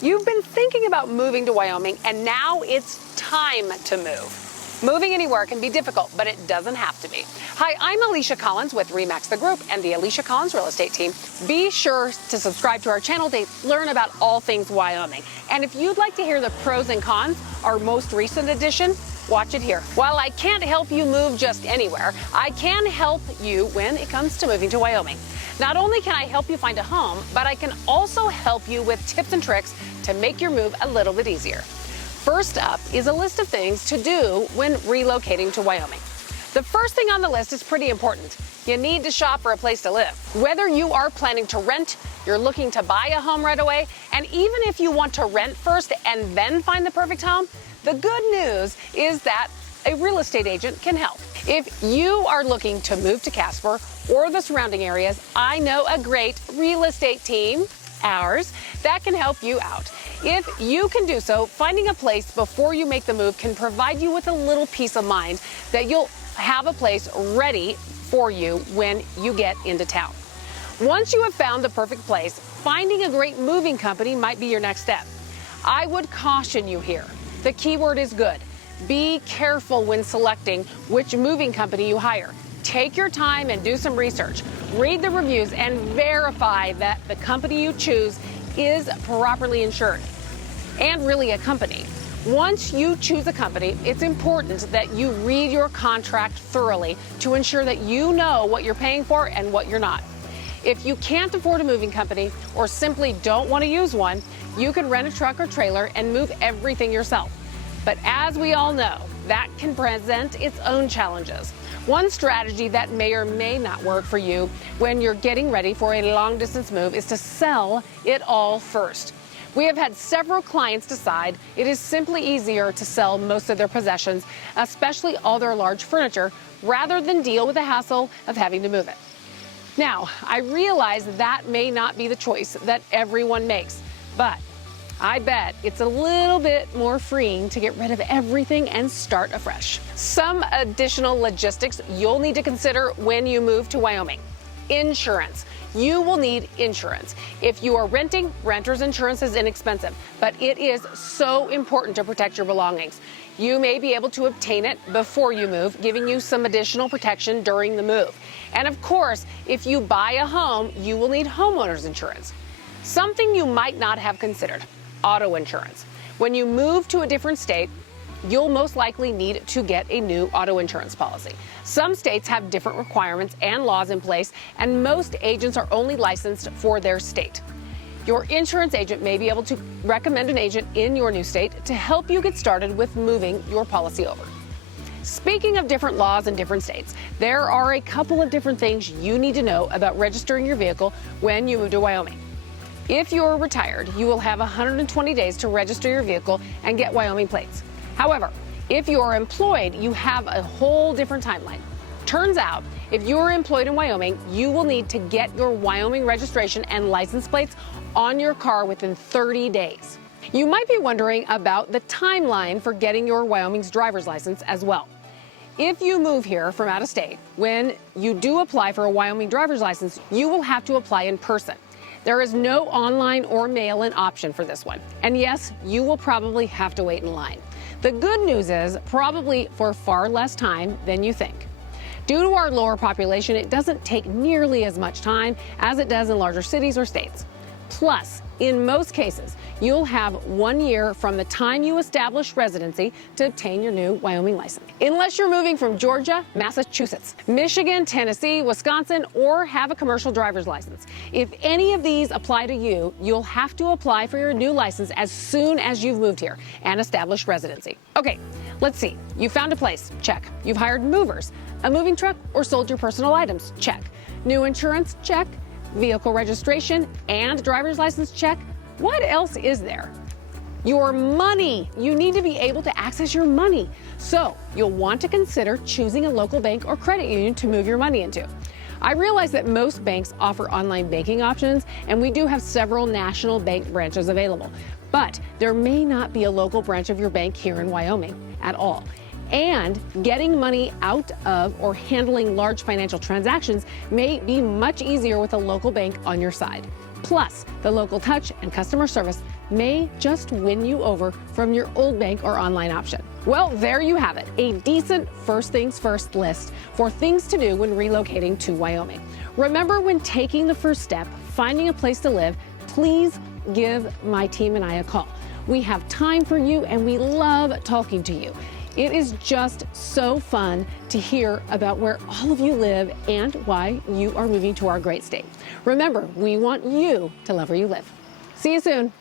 You've been thinking about moving to Wyoming, and now it's time to move. Moving anywhere can be difficult, but it doesn't have to be. Hi, I'm Alisha Collins with RE/MAX the Group and the Alisha Collins Real Estate Team. Be sure to subscribe to our channel to learn about all things Wyoming. And if you'd like to hear the pros and cons, our most recent edition, watch it here. While I can't help you move just anywhere, I can help you when it comes to moving to Wyoming. Not only can I help you find a home, but I can also help you with tips and tricks to make your move a little bit easier. First up is a list of things to do when relocating to Wyoming. The first thing on the list is pretty important. You need to shop for a place to live. Whether you are planning to rent, you're looking to buy a home right away, and even if you want to rent first and then find the perfect home, the good news is that a real estate agent can help. If you are looking to move to Casper or the surrounding areas, I know a great real estate team, ours, that can help you out. If you can do so, finding a place before you make the move can provide you with a little peace of mind that you'll have a place ready for you when you get into town. Once you have found the perfect place, finding a great moving company might be your next step. I would caution you here. The key word is good. Be careful when selecting which moving company you hire. Take your time and do some research. Read the reviews and verify that the company you choose is properly insured and really a company. Once you choose a company, it's important that you read your contract thoroughly to ensure that you know what you're paying for and what you're not. If you can't afford a moving company or simply don't want to use one, you can rent a truck or trailer and move everything yourself. But as we all know, that can present its own challenges. One strategy that may or may not work for you when you're getting ready for a long-distance move is to sell it all first. We have had several clients decide it is simply easier to sell most of their possessions, especially all their large furniture, rather than deal with the hassle of having to move it. Now, I realize that may not be the choice that everyone makes, but I bet it's a little bit more freeing to get rid of everything and start afresh. Some additional logistics you'll need to consider when you move to Wyoming. Insurance. You will need insurance. If you are renting, renter's insurance is inexpensive, but it is so important to protect your belongings. You may be able to obtain it before you move, giving you some additional protection during the move. And of course, if you buy a home, you will need homeowner's insurance. Something you might not have considered. Auto insurance. When you move to a different state, you'll most likely need to get a new auto insurance policy. Some states have different requirements and laws in place, and most agents are only licensed for their state. Your insurance agent may be able to recommend an agent in your new state to help you get started with moving your policy over. Speaking of different laws in different states, there are a couple of different things you need to know about registering your vehicle when you move to Wyoming. If you're retired, you will have 120 days to register your vehicle and get Wyoming plates. However, if you're employed, you have a whole different timeline. Turns out, if you're employed in Wyoming, you will need to get your Wyoming registration and license plates on your car within 30 days. You might be wondering about the timeline for getting your Wyoming's driver's license as well. If you move here from out of state, when you do apply for a Wyoming driver's license, you will have to apply in person. There is no online or mail-in option for this one. And yes, you will probably have to wait in line. The good news is probably for far less time than you think. Due to our lower population, it doesn't take nearly as much time as it does in larger cities or states. Plus, in most cases, you'll have 1 year from the time you establish residency to obtain your new Wyoming license. Unless you're moving from Georgia, Massachusetts, Michigan, Tennessee, Wisconsin, or have a commercial driver's license. If any of these apply to you, you'll have to apply for your new license as soon as you've moved here and established residency. Okay, let's see. You found a place, check. You've hired movers, a moving truck, or sold your personal items, check. New insurance, check. Vehicle registration and driver's license, check. What else is there? Your money. You need to be able to access your money. So you'll want to consider choosing a local bank or credit union to move your money into. I realize that most banks offer online banking options, and we do have several national bank branches available, but there may not be a local branch of your bank here in Wyoming at all. And getting money out of or handling large financial transactions may be much easier with a local bank on your side. Plus, the local touch and customer service may just win you over from your old bank or online option. Well, there you have it, a decent first things first list for things to do when relocating to Wyoming. Remember, when taking the first step, finding a place to live, please give my team and I a call. We have time for you and we love talking to you. It is just so fun to hear about where all of you live and why you are moving to our great state. Remember, we want you to love where you live. See you soon.